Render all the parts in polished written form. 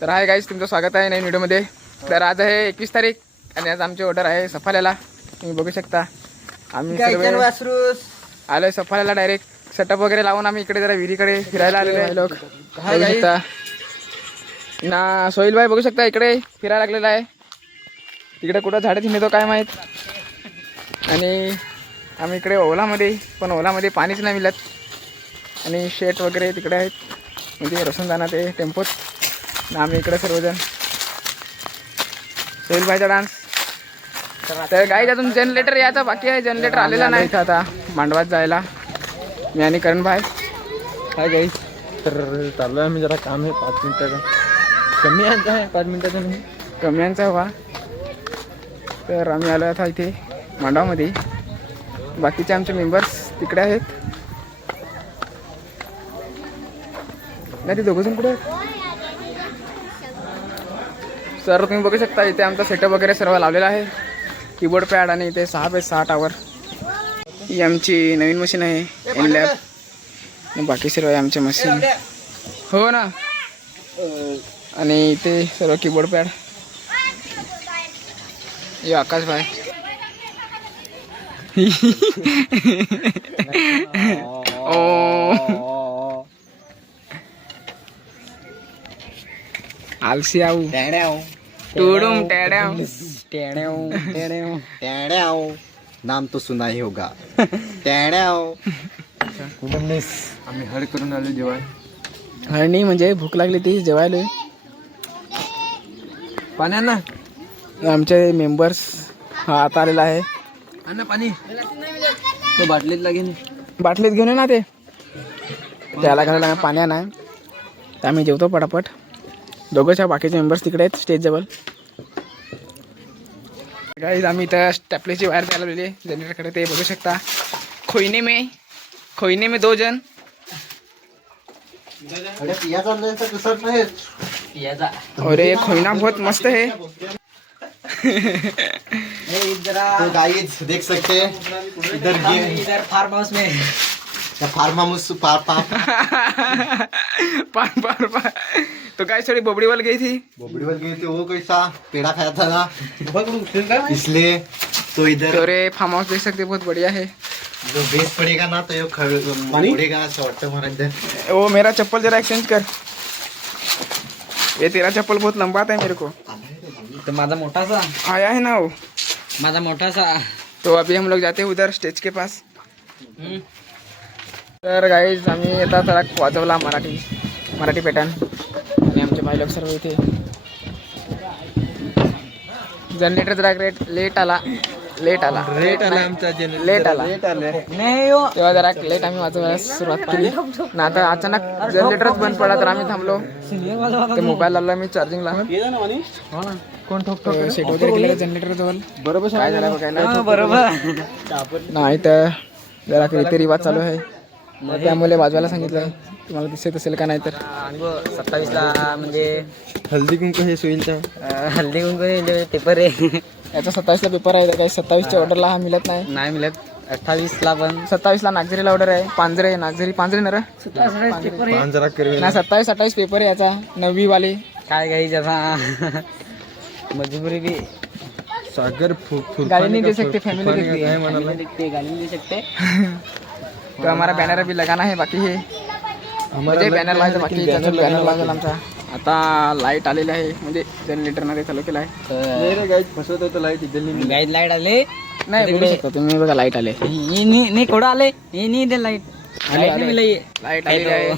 तर hi guys, तुमचं स्वागत आहे नवीन व्हिडिओमध्ये. तर आज आहे 21 तारीख आणि आज आमची ऑर्डर आहे सफाल्याला. तुम्ही बघू शकता आम्ही सर्व आलोय सफाल्याला. डायरेक्ट सेटअप वगैरे लावून आम्ही इकडे जरा विहिरीकडे फिरायला आलेलो आहे. लोक बघू शकता ना, सोहिल भाई बघू शकता इकडे फिरायला लागलेला आहे. तिकडे कुठं झाडे थिंडतो काय माहीत. आणि आम्ही इकडे ओलामध्ये, पण ओलामध्ये पाणीच नाही मिळत. आणि शेट वगैरे तिकडे आहेत, म्हणजे रोशन ते टेम्पोत. आम्ही इकडे सर्वजण सोहिल भाईचा डान्स. तर गाईज अजून जनरेटर यायचा बाकी आहे. जनरेटर आलेला नाही आता मांडवात जायला. मी आणि करण भाई. काय गाईज, तर चालू आहे. मी जरा काम आहे 5 मिनिटाचं. कमी यांचा आहे 5 मिनिटाचं नाही, कमी यांचा हवा. तर आम्ही आलो आता इथे मांडवामध्ये. बाकीचे आमचे मेंबर्स तिकडे आहेत. नाही ते दोघंजण कुठे आहेत सर? तुम्ही बघू शकता इथे आमचा सेटअप वगैरे सर्व लावलेला आहे. कीबोर्ड पॅड आणि इथे 6x6 टावर. ही आमची नवीन मशीन आहे एन लॅब. बाकी सर्व आहे आमचे मशीन. हो ना. आणि इथे सर्व कीबोर्ड पॅड. हे आकाश भाई. आलसी आऊ टूडूम टॅड्याव टॅड्याव टॅड्याव टॅड्याव. नाम तो सुना ही होगा. टॅड्याव. आम्ही हळ करून आलो जेवण. हळणी म्हणजे भूक लागली ती जेवायला. पाण्या आमचे मेंबर्स हा आता आलेला आहे. ना पाणी तो बाटलीत लागेल. बाटलीत घेऊन ये ना. ते त्याला घालायला पाण्या नाही. तर आम्ही जेवतो पटापट. दोघंच्या बाकीचे मेंबर्स तिकडे आहेत स्टेज जवळ. गाईज आम्ही इथं स्टॅपलेची वायर द्यायला लावलेली आहे जनरेटरकडे. ते बघू शकता. खोईने में 2 जण. अरे खोईना बहुत मस्त है. तो गाइस देख सकते हैं इधर फार्म हाउस में. फार्म हाउस पार तो गाइस थोड़ी बोबड़ी वाल गई थी. वो कैसा पेड़ा खाया था ना, इसलिए तो इधर. अरे फार्म हाउस देख सकते, बहुत बढ़िया है. जो बेस पड़ेगा ना तो ये उड़ेगा शॉर्ट मारा. वो मेरा चप्पल जरा एक्सचेंज कर. ये तेरा चप्पल बहुत लंबा आता है मेरे को. तो माझा मोठा सा आया है ना वो. माझा मोठा सा. तो अभी हम लोग जाते हैं उधर स्टेज के पास. तर गाईज आम्ही आता जरा वाजवला मराठी पॅटर्न. आणि आमचे भाई लोक सर्व इथे. जनरेटर जरा लेट आला आमचा. लेट आला तेव्हा जरा लेट आम्ही वाजवायला सुरुवात केली ना. आता अचानक जनरेटरच बंद पडला तर आम्ही थांबलो. ते मोबाईल लावला मी चार्जिंगला. कोण ठोक सेट वगैरे केलं जनरेटर जवळ. बरोबर काय झालं बघायला. बरोबर नाही तर जरा काहीतरी रिवाज चालू आहे. त्यामुळे वाजवायला सांगितलं. तुम्हाला दिसत असेल का नाही तर 27ला म्हणजे हल्दी कुंकू हे सोयीलचा. हल्दी कुंकू पेपर आहे. याचा 27ला पेपर आहे. काही 27च्या ऑर्डरला हा मिळत नाही मिळत. 28ला पण. 27ला नागझरीला ऑर्डर आहे. पांजरे ना रे. 27-28 पेपर आहे याचा 9वी वाले. काय काही जसा मजबुरी भी. सागर गाड़ी नहीं दे सकते, फैमिली देखती है. गाड़ी नहीं दे सकते. तो हमारा बैनर भी लगाना है बाकी है. म्हणजे बॅनर लावायचं बाकी. बॅनर लागेल आमचा. आता लाईट आलेली आहे, म्हणजे जनरेटरमध्ये चालू केला आहे. फसवत होतं लाईट. गाईड लाईट आले नाही बघू शकता तुम्ही. बघा लाईट आले. नाही कोडं आले. लाईट लाईट आलेली आहे.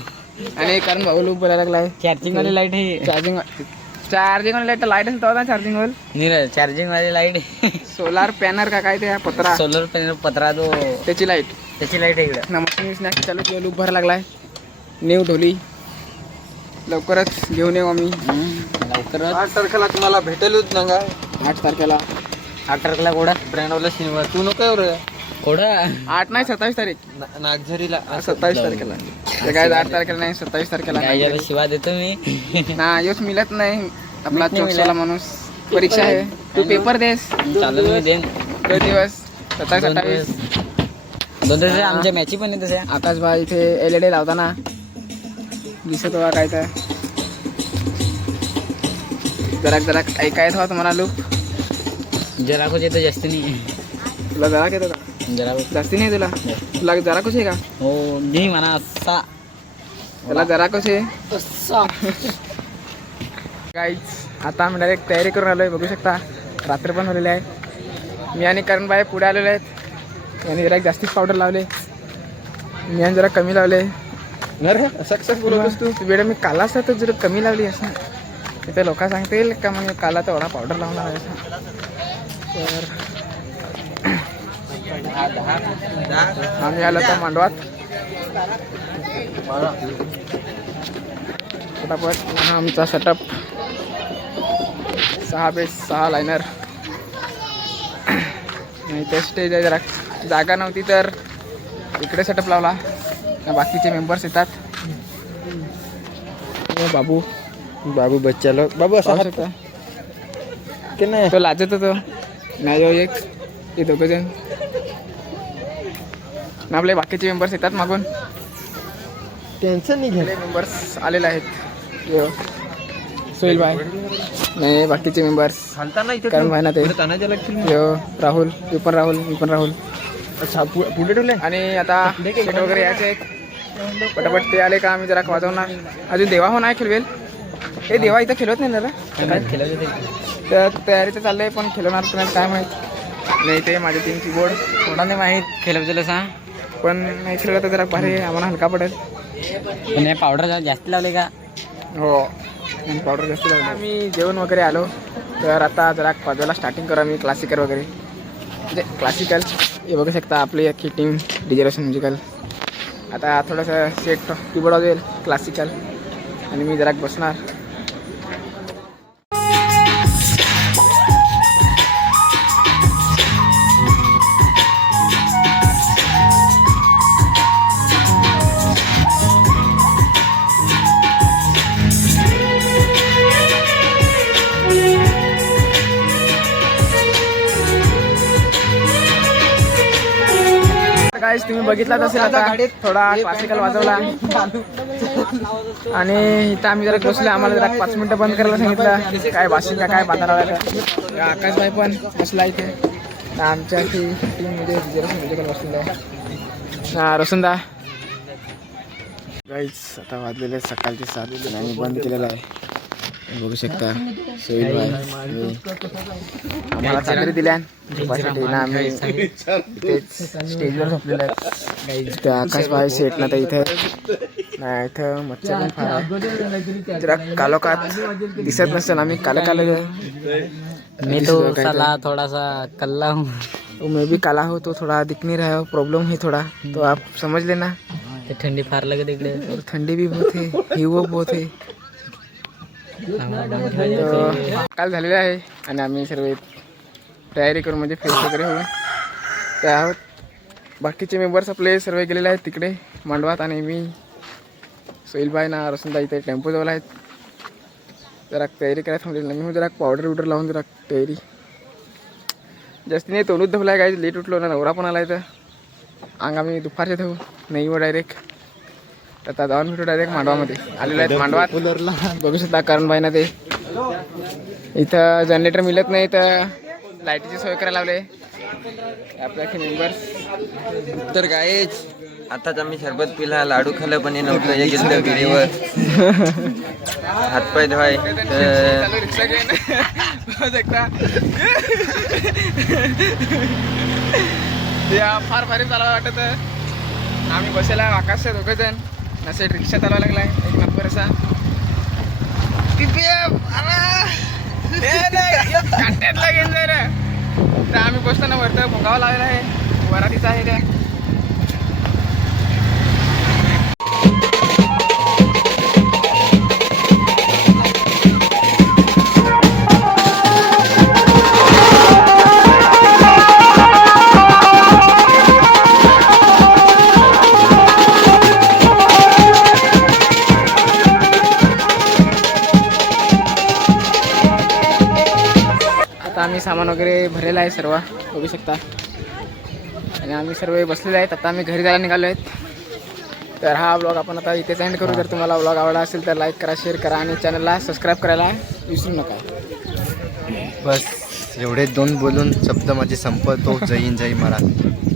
आणि कारण भाऊ बोलायला लागलाय चार्जिंग वाली लाईट आहे. चार्जिंग वाली लाईट. लाईट असेल तेव्हा चार्जिंग होईल. नाही चार्जिंग वाली लाईट. सोलार पॅनर का काय ते पत्रा. सोलर पॅनल पत्रा तो त्याची लाईट आहे इकडे. मशीन स्नॅक्स चालू केलं. लूप भरायला लागलाय. न्यू ढोली लवकरच घेऊन येऊ आम्ही. लवकरच 8 तारखेला तुम्हाला भेटेलच ना. 8 तारखेला. 8 तारखेला कोडा ब्रँडवाला सिनेमा. तू नको एवढं कोडा. 8 नाही 27 तारीख नागझरीला. 27 तारखेला. ते काय 8 तारखेला नाही 27 तारखेला. शिवा देतो मी ना. योच मिळत नाही आपला चोकसाला माणूस. परीक्षा आहे. तू पेपर देस. चालू मी देन 2 दिवस 27-28. 2 दिवस आमच्या मॅची पण आहे. तसे आकाश भाई इथे LED लावताना दिसत होता काय तर. जरा ऐकायचं हवा तुम्हाला लूप. जरा कुछ येतं जास्त नाही. तुला जरा येतो का? जरा जास्ती नाही तुला. तुला जरा कशी आहे का? हो नाही म्हणा असा. त्याला जरा कशी आहे. गाईज आता आम्ही डायरेक्ट तयारी करून आलो आहे. बघू शकता रात्र पण झालेली आहे. मी आणि करण बाई पुढे आलेले आहेत. आणि जरा जास्तीच पावडर लावले. मी आणि जरा कमी लावले. असं बोलतोस तू वेळ मी काला असता तर जरा कमी लावली असं. तिथे लोक सांगतील का मग काला तर एवढा पावडर लावणार आहे असं. तर आम्ही आलो तर मांडवात. फटाफट हा आमचा सेटअप 6x6 लायनर. आणि ते स्टेज आहे. जरा जागा नव्हती तर इकडे सेटअप लावला. बाकीचे मेंबर्स येतात. बाबू बच्चा लोक बाबू असा होता की नाही. तो लाजत होतो नाही. जो एक हे दोघं जण आपले बाकीचे मेंबर्स येतात मागून. टेन्शन नाही घे. मेंबर्स आलेले आहेत. सोहेल भाई नाही बाकीचे मेंबर्स कारण भाई ना ते राहुल मी पण राहुल पुढे ठेवले. आणि आता शेट वगैरे यायचे आहेत. पटापट ते आले का आम्ही जरा वाजवणार. अजून देवा हो नाही खेळवेल. हे देवा इथं खेळवत नाही ना तर तयारी तर चाललंय पण खेळवणार पण काय माहीत नाही. ते माझे 3 कीबोर्ड थोडा नाही माहीत खेळवलेलं सांग. पण नाही खेळलं तर जरा भारी आम्हाला हलका पडेल. पण पावडर जास्त लावले का? हो पावडर जास्त लावले. आम्ही जेवण वगैरे आलो तर आता जरा वाजवायला स्टार्टिंग करू आम्ही. क्लासिकल वगैरे म्हणजे क्लासिकल हे बघू शकता आपली अख्खी टीम DJ रोशन म्युझिकल. आता थोडंसं सेट कीबोर्ड वाजवेल क्लासिकल आणि मी जरा बसणार. गाईस तुम्ही बघितलाच असेल आता थोडा क्लासिकल वाजवला. आणि इथं आम्ही जरा बसलो. आम्हाला जरा 5 मिनिटं बंद करायला सांगितलं. काय वाशिंगला काय बांधायला लावायला. आकाशभाई पण बसला इथे. आमच्या टीममध्ये DJ रोशन म्युझिकल बसलेलं आहे. रोशनदा गाईस आता वाजलेले सकाळचे 7 आम्ही बंद केलेलं आहे. बघू शकता सोहेल भाई आम्हाला चादरी दिल्या झोपासाठी ना. आम्ही तेच स्टेजवर झोपलेलं आहे. त्या आकाशभाई सेट ना तर इथे नाही. इथं मच्छर पण फार आहे. जरा कालोखात दिसत नसेल. आम्ही काला मी तो साला थोड़ा सा कल्ला हूँ. मैं भी काला हो तो थोड़ा दिख नहीं रहा है. प्रॉब्लम है थोड़ा तो आप समझ लेना. ठंडी फार लगे तिकडे. और ठंडी भी बहुत है. हिवो बहुत है. काल झालेलं आहे आणि आम्ही सर्व तयारी करून म्हणजे फ्रेश वगैरे होऊन त्या आहोत. बाकीचे मेंबर्स आपले सर्व गेलेले आहेत तिकडे मांडवात. आणि मी सोहेलबाई ना रोशनदा इथे टेम्पो जवळ आहेत. जरा तयारी करायला थांबलेली नाही. मी जरा पावडर लावून जरा तयारी जास्त नाही. तोंडूच धुवला आहे काही. लेट उठलो ना. नवरा पण आला इथं. अंग आम्ही दुपारचे धावू नाही व डायरेक्ट आता जाऊन भेटू डायरेक्ट मांडवामध्ये आलेलो आहेत. मांडवात बघू शकता कारण भाई ना ते इथं जनरेटर मिळत नाही तर लाईटीची सोय करायला लावले आपल्या मेंबर्स. तर गाईज आताच आम्ही सरबत पिला. लाडू खाल्लं पण हे नव्हतं. हे घेतलं गिरीवर हातपाय धुवाय. रिक्षा घेऊन बघू शकता फार भारी चालावं वाटत. आम्ही बसायला आकाश 2 जण असे रिक्षा चालवा लागलाय. एक नंबर असा काट्यातला घेऊन जाय रे. तर आम्ही बसताना वरतं भोगावं लागलेला आहे. वरातीचं आहे त्या. आम्ही सामान वगैरे भरलेलं आहे सर्व बघू शकता. आणि आम्ही सर्व बसलेले आहेत. आता आम्ही घरी जायला निघालो आहेत. तर हा ब्लॉग आपण आता इथेच एंड करू. जर तुम्हाला ब्लॉग आवडला असेल तर लाईक करा, शेअर करा आणि चॅनलला सबस्क्राईब करायला विसरू नका. बस एवढे दोन बोलून शब्द माझे संपवतो. जय हिंद जय महाराज.